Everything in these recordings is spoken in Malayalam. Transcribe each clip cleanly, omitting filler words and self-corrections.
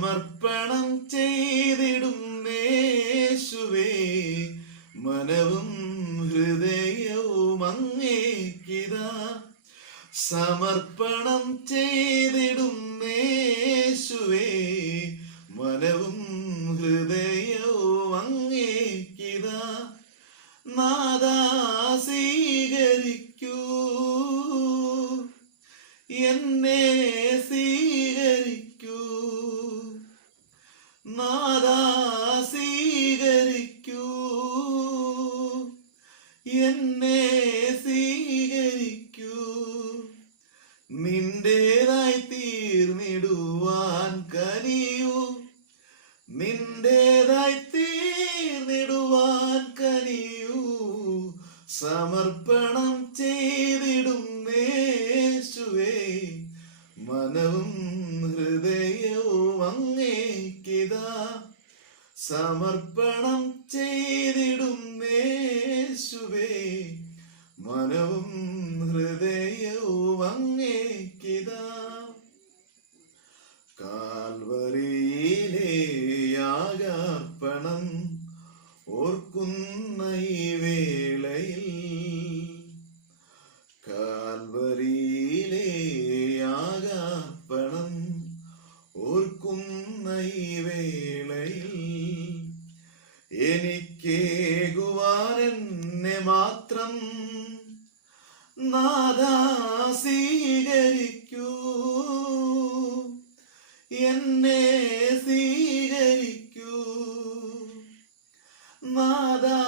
സമർപ്പണം ചെയ്തിടും യേശുവേ, മനവും ഹൃദയവും അങ്ങേക്കിതാ. സമർപ്പണം ചെയ്തിടും യേശുവേ, മനവും ഹൃദയവും അങ്ങേക്കിതാ. നാഥാ സ്വീകരിക്കൂ, എന്നെ സ്വീകരിക്കൂ. നാഥാ സ്വീകരിക്കൂ, എന്നെ സ്വീകരിക്കൂ. നിന്റേതായി തീർന്നിടുവാൻ കനിയൂ, നിന്റേതായി തീർന്നിടുവാൻ കനിയൂ. സമർപ്പണം ചെയ്തിടും യേശുവേ, മനവും ഹൃദയവും അങ്ങേക്കിതാ. സമർപ്പണം ചെയ്തിടും യേശുവേ, മനവും ഹൃദയവും അങ്ങേക്കിതാ. കാൽവരിയിലെ യാഗാർപ്പണം ഓർക്കുന്ന ഈ വേളയിൽ, കാൽവരിയിലെ യാഗാർപ്പണം ഓർക്കുന്ന ഈ വേളയിൽ, എനിക്കേകുവാൻ എന്നെ മാത്രം നാഥാ സ്വീകരിക്കൂ, എന്നെ സ്വീകരിക്കൂ. നാഥാ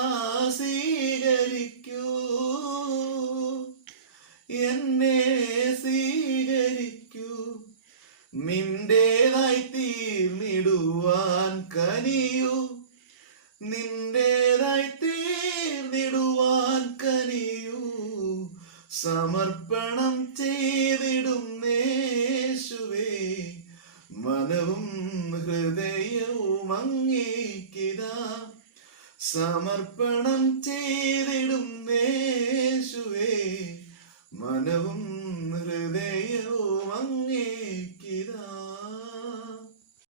സ്വീകരിക്കൂ, എന്നെ സ്വീകരിക്കൂ. നിന്റേതായി തീർന്നിടുവാൻ കനിയൂ, നിന്റേതായി തീർന്നിടുവാൻ കനിയൂ. സമർപ്പണം ചെയ്തിടും യേശുവേ, മനവും ഹൃദയവും അങ്ങേക്കിതാ. സമർപ്പണം ചെയ്തിടും